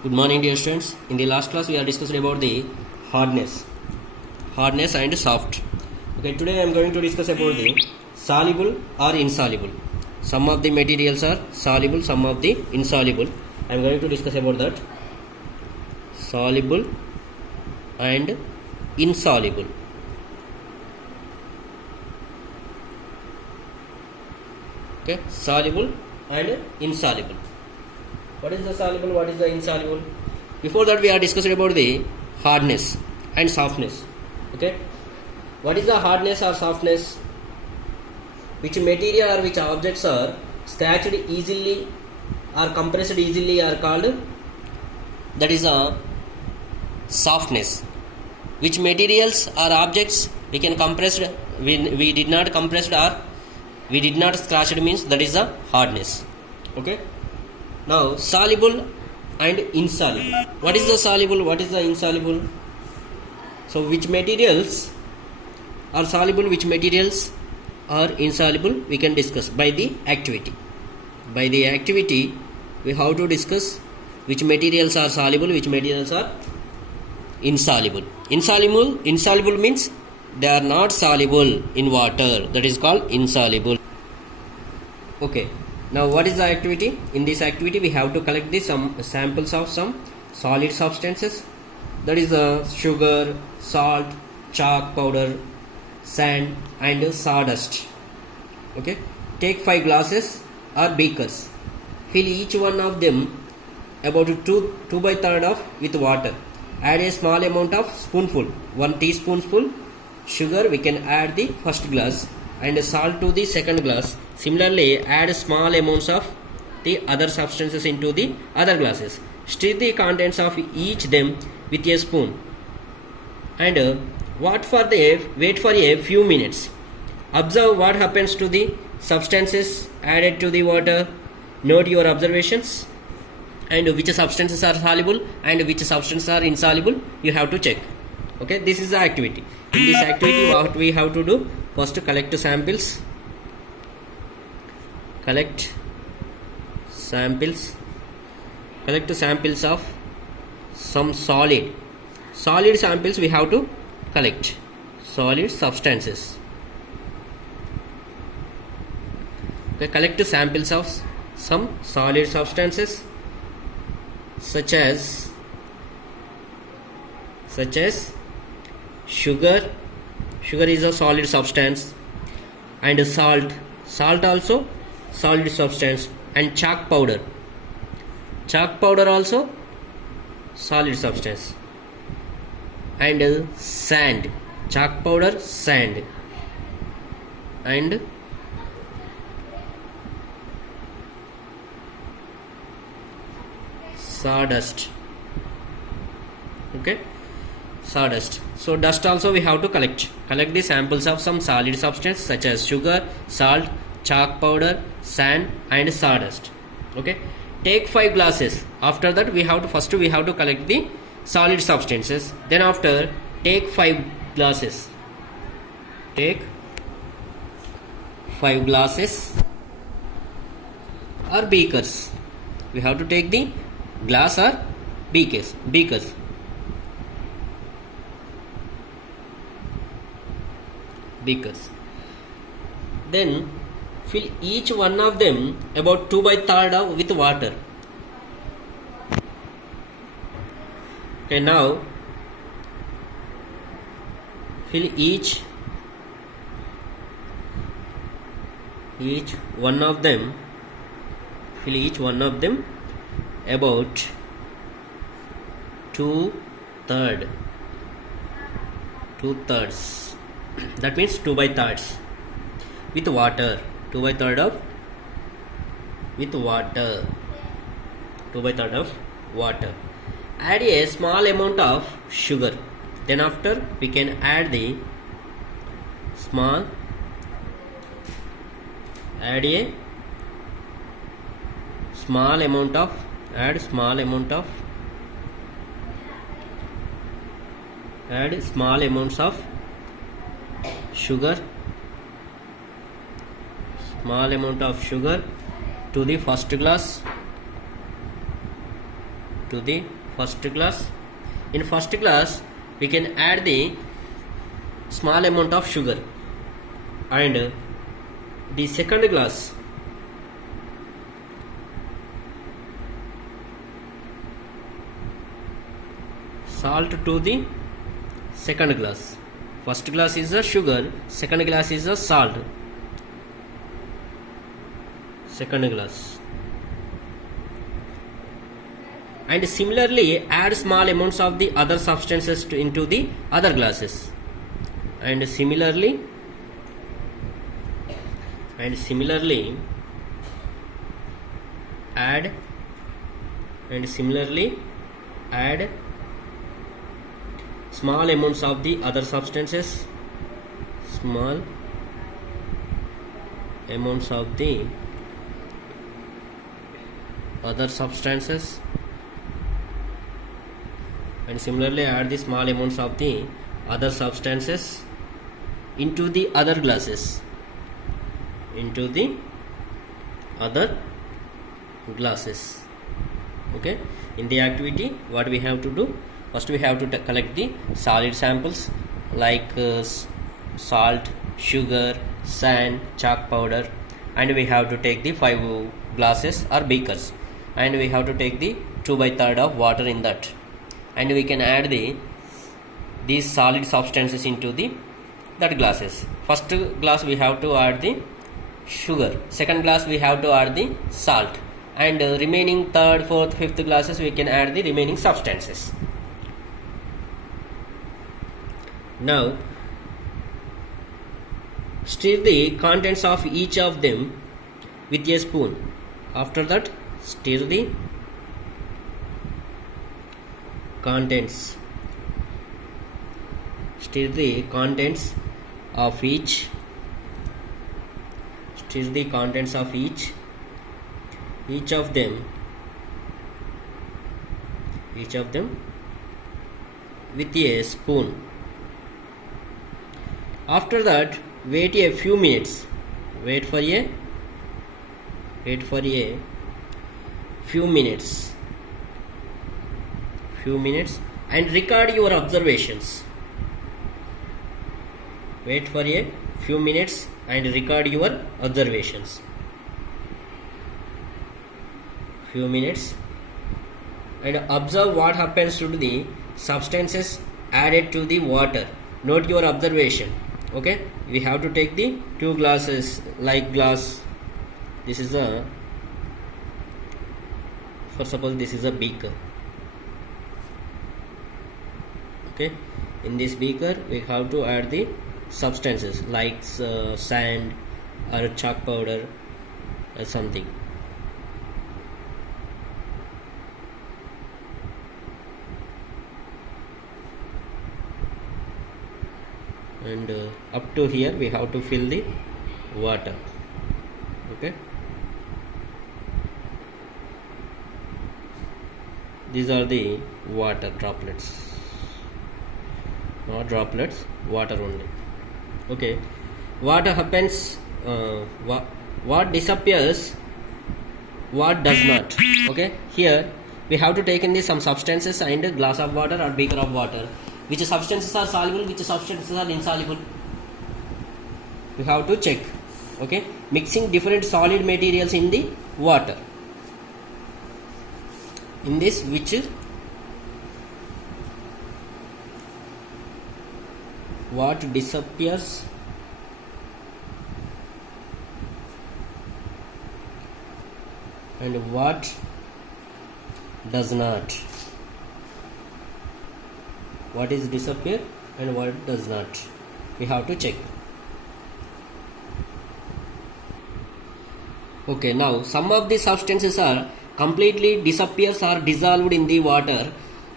Good morning, dear students. In the last class, we are discussing about the hardness and soft. Okay, today I am going to discuss about the soluble or insoluble. Some of the materials are soluble, some of the insoluble. I am going to discuss about that. Soluble and insoluble. Okay, soluble and insoluble. What is the soluble? What is the insoluble? Before that, we are discussing about the hardness and softness. Okay, what is the hardness or softness? Which material or which objects are scratched easily or compressed easily are called, that is a softness. Which materials or objects we can compress, we did not compressed or we did not scratched means that is a hardness. Okay. Now, soluble and insoluble. What is the soluble? What is the insoluble? So, which materials are soluble, which materials are insoluble, we can discuss by the activity. By the activity, we have to discuss which materials are soluble, which materials are insoluble. Insoluble means they are not soluble in water. That is called insoluble. Okay. Now, what is the activity? In this activity, we have to collect some samples of some solid substances. That is sugar, salt, chalk powder, sand, and sawdust. Okay. Take 5 glasses or beakers. Fill each one of them about 2 by 3 of with water. Add a small amount of spoonful, 1 teaspoonful sugar. We can add the first glass and salt to the second glass. Similarly, add small amounts of the other substances into the other glasses. Stir the contents of each them with a spoon and wait for a few minutes. Observe what happens to the substances added to the water. Note your observations and which substances are soluble and which substances are insoluble. You have to check. Okay, this is the activity. In this activity, what we have to do? First, collect samples. Collect samples of some solid samples. We have to collect solid substances. Okay, collect samples of some solid substances such as sugar is a solid substance, and salt also solid substance, and chalk powder also solid substance, and sand, chalk powder, sand, and sawdust. Okay, sawdust. So dust also we have to collect the samples of some solid substance such as sugar, salt, chalk powder, sand, and sawdust. Okay, take 5 glasses. After that, we have to collect the solid substances. Then after, take 5 glasses. Take 5 glasses or beakers. We have to take the glass or beakers. Then fill each one of them about 2 by 3 with water. Okay, now fill each one of them about 2/3. That means 2 by 3 with water. 2 by 3 with water. 2 by 3 of water. Add a small amount of sugar. Then after, we can add a small amount of small amounts of sugar to the first glass to the first glass. In first glass we can add the small amount of sugar, and the second glass salt to the second glass. First glass is the sugar, second glass is the salt. Second glass. And similarly add small amounts of the other substances into the other glasses. And similarly add small amounts of the other substances, small amounts of the other substances, and similarly add the small amounts of the other substances into the other glasses, okay. In the activity, what we have to do, first we have to collect the solid samples like salt, sugar, sand, chalk powder, and we have to take the 5 glasses or beakers, and we have to take the 2/3 of water in that, and we can add these solid substances into that glasses. First glass we have to add the sugar, second glass we have to add the salt, and remaining third, fourth, fifth glasses we can add the remaining substances. Now stir the contents of each of them with a spoon. After that, stir the contents of each of them with a spoon. After that, wait a few minutes. Wait for a few minutes and record your observations. Wait for a few minutes and record your observations. Few minutes, and observe what happens to the substances added to the water. Note your observation. Okay, we have to take the 2 glasses, like glass. This is suppose this is a beaker. Okay, in this beaker we have to add the substances like sand or chalk powder or something. And up to here we have to fill the water. Okay, these are the water droplets, not droplets, water only. Okay, what happens, what disappears, what does not. Okay, here we have to take in some substances and a glass of water or beaker of water. Which substances are soluble, which substances are insoluble, we have to check. Okay, mixing different solid materials in the water. In this, what disappears and what does not. What is disappear and what does not, we have to check. Okay, now some of the substances are completely disappears or dissolved in the water.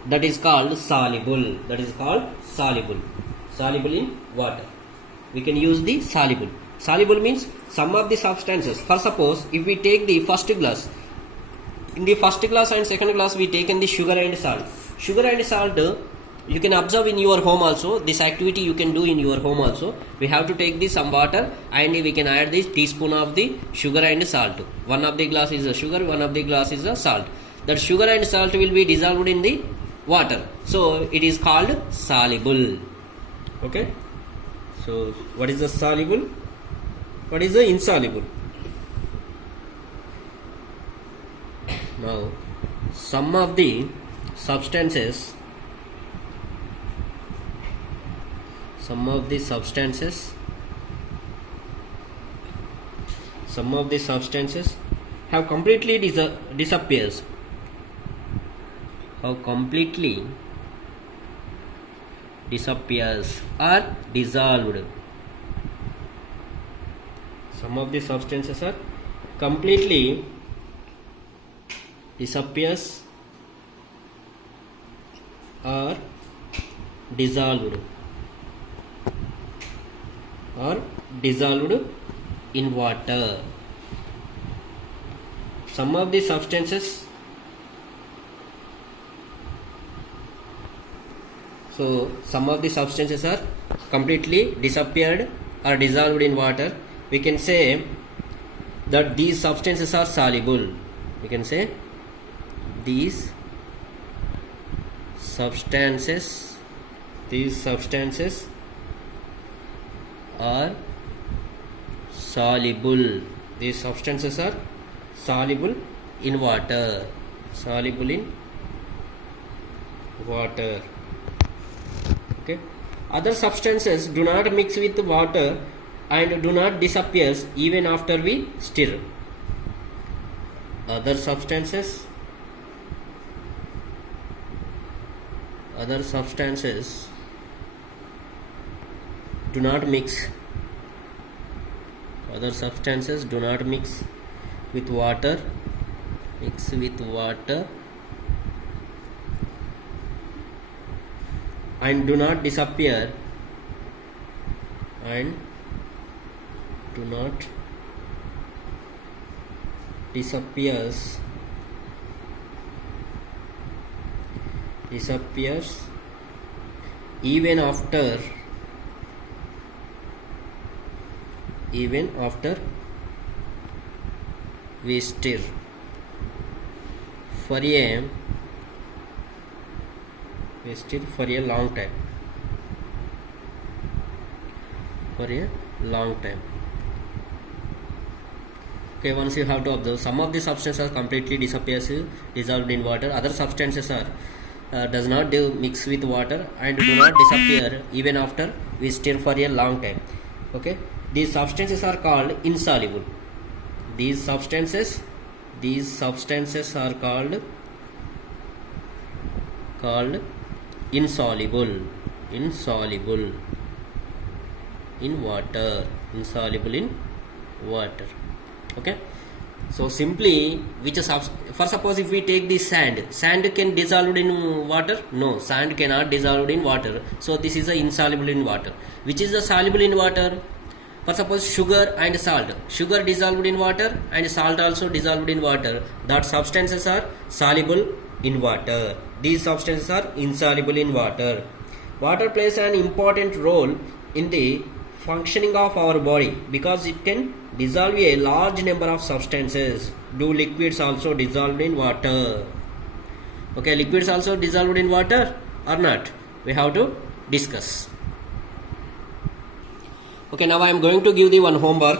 That is called soluble. Soluble in water. We can use the soluble. Soluble means some of the substances. For suppose if we take the first glass, in the first glass and second glass we taken the sugar and salt. Sugar and salt you can observe in your home also. This activity you can do in your home also. We have to take some water and we can add this teaspoon of the sugar and salt. One of the glass is the sugar, one of the glass is the salt. that sugar and salt will be dissolved in the water, so it is called soluble. Okay, so what is the soluble, what is the insoluble? Now some of the substances have completely disappears, or dissolved. Some of the substances are completely disappears or dissolved in water. Some of the substances, are completely disappeared or dissolved in water. We can say that these substances are soluble. We can say these substances are soluble. These substances are soluble in water. Okay. Other substances do not mix with water and do not disappear even after we stir. Other substances do not mix with water and do not disappear disappears even after we stir for a long time. Okay, once you have to observe, some of the substances are completely dissolved in water. Other substances are does not mix with water and do not disappear even after we stir for a long time. Okay, these substances are called insoluble. These substances are called insoluble in water. Okay, so simply for suppose if we take the sand can dissolve in water? No, sand cannot dissolve in water, so this is a insoluble in water. Which is the soluble in water? For suppose sugar and salt, sugar dissolved in water and salt also dissolved in water, that substances are soluble in water. These substances are insoluble in water. Water plays an important role in the functioning of our body because it can dissolve a large number of substances. Do liquids also dissolved in water? Okay, liquids also dissolved in water or not? We have to discuss. Okay, now I am going to give the one homework.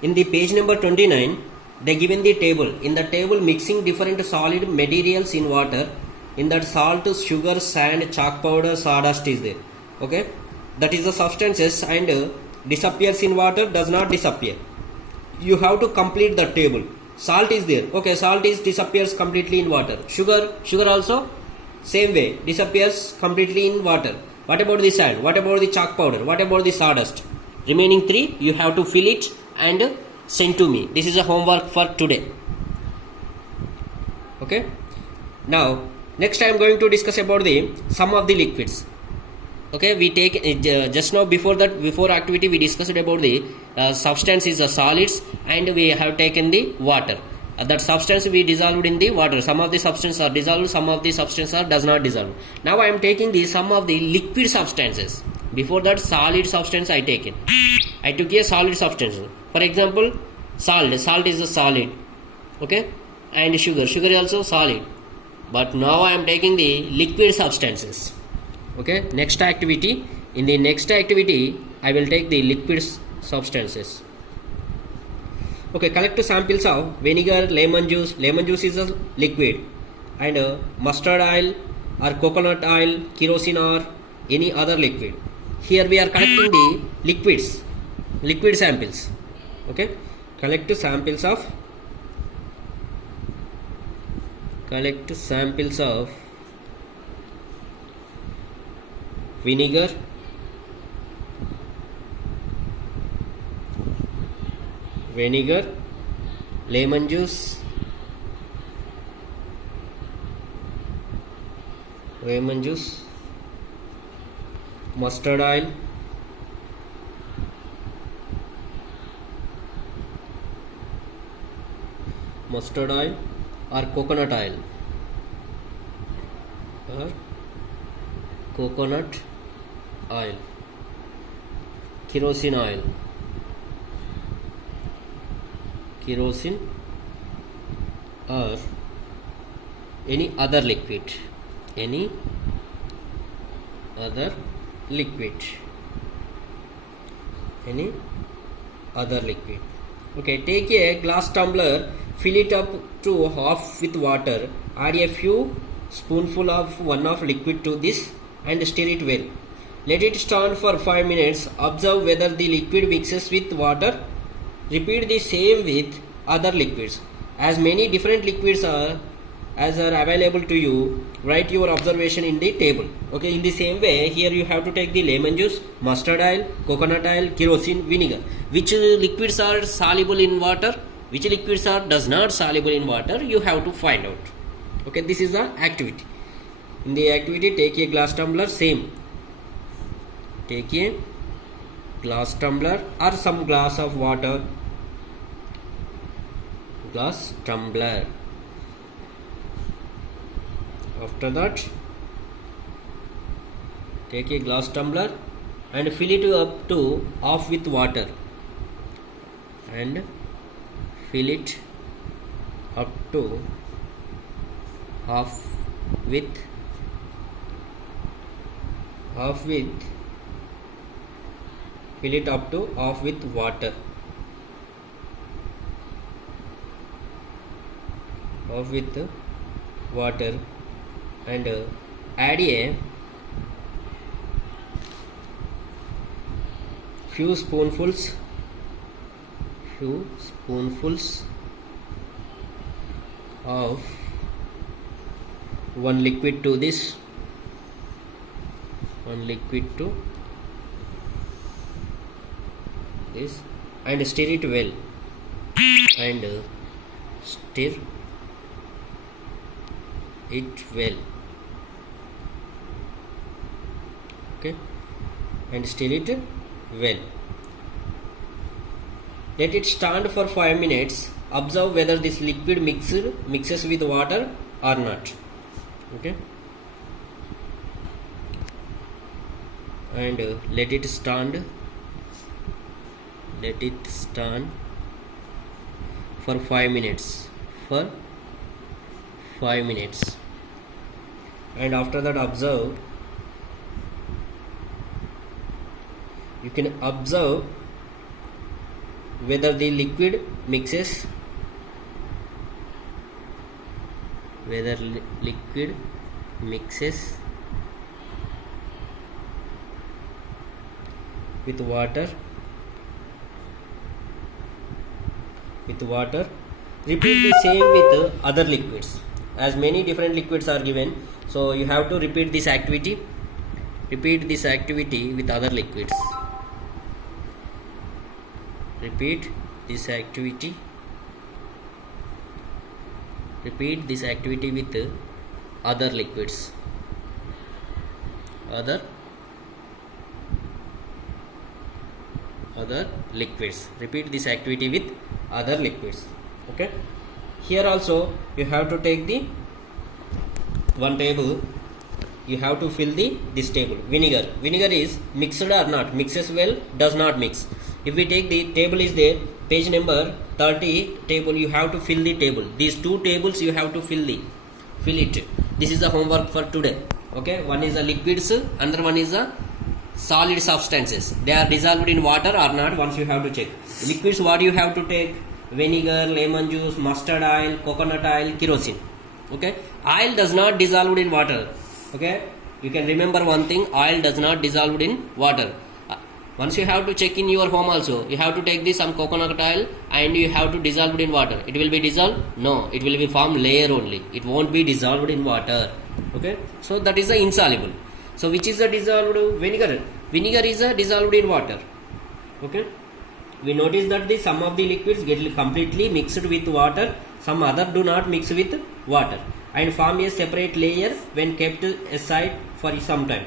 In the page number 29, they given the table. In the table, mixing different solid materials in water. In that salt, sugar, sand, chalk powder, sawdust is there. Okay, that is the substances and disappears in water, does not disappear. You have to complete the table. Salt is there. Okay, salt disappears completely in water. Sugar also same way disappears completely in water. What about the sand? What about the chalk powder? What about the sawdust? Remaining 3 you have to fill it and send to me. This is a homework for today. Okay, now next I am going to discuss about the some of the liquids. Okay, we take just now before activity we discussed about the substance is the solids and we have taken the water. That substance we dissolved in the water. Some of the substances are dissolved, some of the substances are does not dissolve. Now I am taking the some of the liquid substances. Before that solid substance I took a solid substance. For example, salt is a solid. Okay, and sugar. Sugar is also solid, but now I am taking the liquid substances. Okay, next activity. In the next activity, I will take the liquid substances. Okay, collect samples of vinegar, lemon juice. Lemon juice is a liquid, and mustard oil or coconut oil, kerosene or any other liquid. Here we are collecting the liquids, liquid samples. Okay, collect samples of vinegar, lemon juice, mustard oil, or coconut oil, kerosene or any other liquid. Okay, take a glass tumbler, fill it up to half with water, add a few spoonful of one of liquid to this and stir it well. Let it stand for 5 minutes. Observe whether the liquid mixes with water. Repeat the same with other liquids. As many different liquids are available to you, write your observation in the table. Okay, in the same way, here you have to take the lemon juice, mustard oil, coconut oil, kerosene, vinegar. Which liquids are soluble in water, which liquids are does not soluble in water, you have to find out. Okay, this is the activity. In the activity, take a glass tumbler, same. Take a glass tumbler or some glass of water. Glass tumbler. After that, take a glass tumbler and fill it up to half with water. And fill it up to half with water. And add a few spoonfuls of one liquid to this, and stir it well, okay, and stir it well. Let it stand for 5 minutes. Observe whether this liquid mixes with water or not. Okay, and let it stand for 5 minutes. And after that, you can observe whether the liquid mixes with water. Repeat the same with other liquids. As many different liquids are given, so you have to repeat this activity with other liquids. Repeat this activity with other liquids. Repeat this activity with other liquids. Okay, here also you have to take the one table. You have to fill this table. Vinegar is mixed or not, mixes well, does not mix. If we take the table is there, page number 30 table, you have to fill the table. These two tables you have to fill it. This is the homework for today. Okay, one is the liquids, another one is the solid substances. They are dissolved in water or not, once you have to check. Liquids, what you have to take? Vinegar, lemon juice, mustard oil, coconut oil, kerosene. Okay, oil does not dissolve in water. Okay, you can remember one thing, oil does not dissolve in water. Once you have to check in your home also, you have to take this some coconut oil and you have to dissolve it in water. It will be dissolved? No, it will be form layer only. It won't be dissolved in water. Okay, so that is the insoluble. So which is the dissolved? Vinegar. Vinegar is a dissolved in water. Okay, we notice that the some of the liquids get completely mixed with water, some other do not mix with water and form a separate layer when kept aside for some time.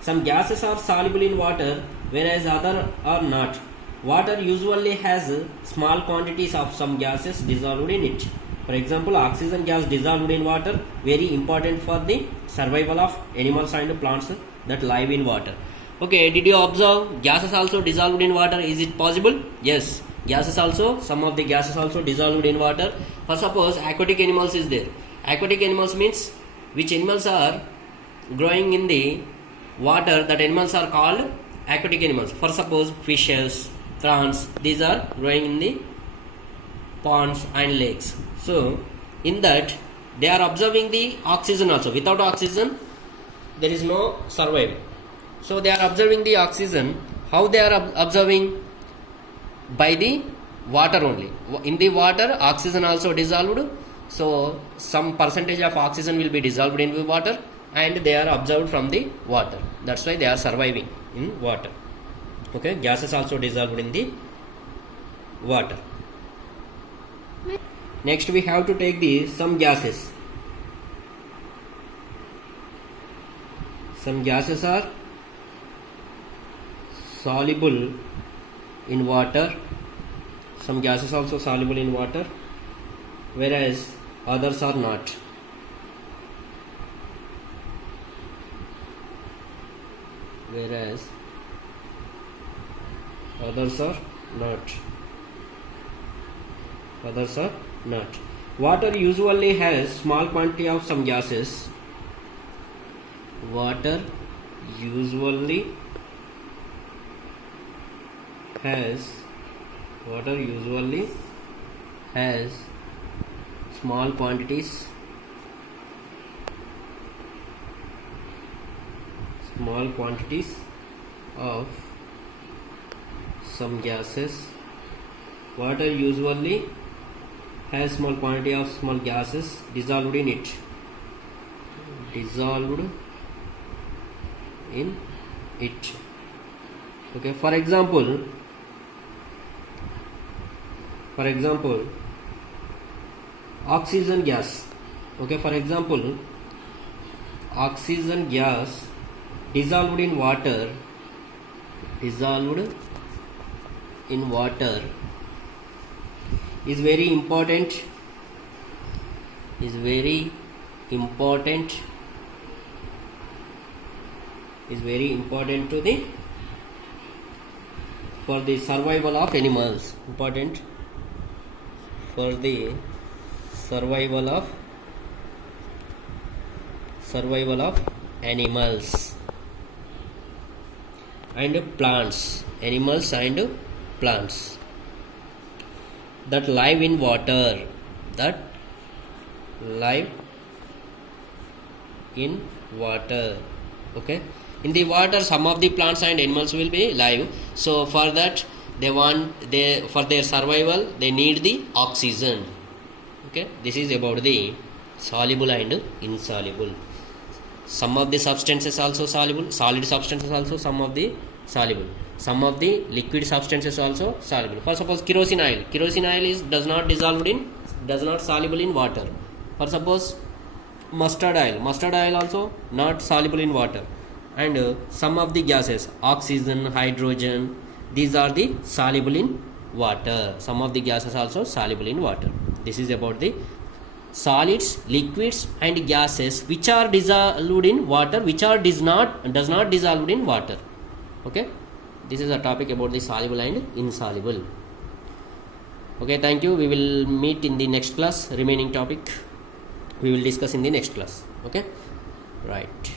Some gases are soluble in water whereas other are not. Water usually has small quantities of some gases dissolved in it. For example, oxygen gas dissolved in water, very important for the survival of animals and plants that live in water. Okay, did you observe gases also dissolved in water? Is it possible? Yes, gases also, some of the gases also dissolved in water. For suppose aquatic animals is there. Aquatic animals means which animals are growing in the water, that animals are called aquatic animals. For suppose fishes, prawns, these are growing in the ponds and lakes. So in that they are observing the oxygen also. Without oxygen there is no survival. So they are observing the oxygen. How they are observing? By the water only. In the water oxygen also dissolved, so some percentage of oxygen will be dissolved in the water and they are observed from the water. That's why they are surviving in water. Okay, gases also dissolved in the water. Next we have to take the some gases. Some gases are soluble in water. Some gases also soluble in water whereas others are not. Whereas others are not. Others are not. Water usually has small quantity of some gases. Water usually has small quantities of some gases. Water usually has small quantity of small gases dissolved in it. Okay, for example oxygen gas. Okay, for example oxygen gas dissolved in water is very important to the for the survival of animals. Important for the survival of animals and plants. Animals and plants that live in water. Okay, in the water some of the plants and animals will be live, so for that for their survival they need the oxygen. Okay, this is about the soluble and insoluble. Some of the substances also soluble, solid substances also some of the soluble, some of the liquid substances also soluble. For suppose kerosene oil does not soluble in water. For suppose mustard oil also not soluble in water. And some of the gases, oxygen, hydrogen, these are the soluble in water. Some of the gases also soluble in water. This is about the solids, liquids and gases which are dissolved in water, which are does not dissolved in water. Okay, This is a topic about the soluble and insoluble. Okay, thank you. We will meet in the next class. Remaining topic we will discuss in the next class. Okay, right.